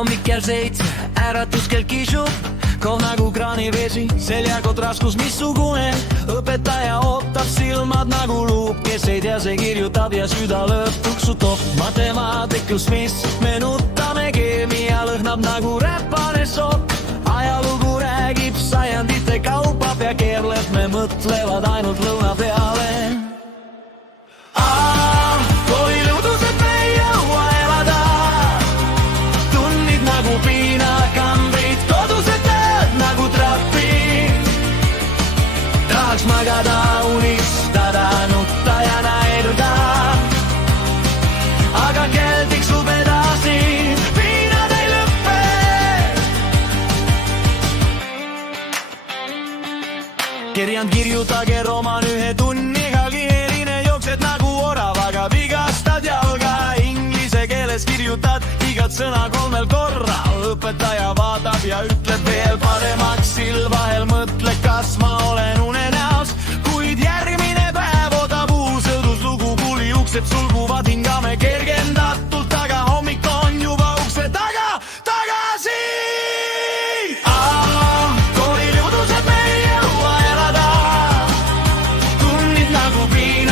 hommik kell 7, äratuskell kisub, koh nagu kraanivesi, seljakott raskus missugune. Õpetaja ootab, silmad nagu luup, kes ei tea, see kirjutab ja süda lööb tuksutopp. Matemaatikus, mis me nutame, keemia lõhnab nagu räpane sopp. Ajalugu räägib sajandite kaupa, pea keerleb, me mõtlevad ainult lõuna peale. Koolilõudused me ei jõua elada, tunnid nagu piinakambrid, kodused tööd nagu trapid. Tahaks magada, unistada, nutta ja naerda, aga kell tiksub edasi, piinad ei lõppe. Kirjand kirjutage roman ühe tunniga, keeline jooksed nagu orav, aga vigastad jalga. Inglise keeles kirjutad igat sõna 3 korra. Õpetaja vaatab ja ütleb veel paremaks, silm vahel mõtle, kas ma olen unenäos. Kuid järgmine päev ootab uus õuduslugu, kuli uksed sulguvad, hingame kergendatult, aga hommik on juba ukse taga, tagasi. Koolilõudused me ei jõua elada, tunnid nagu piina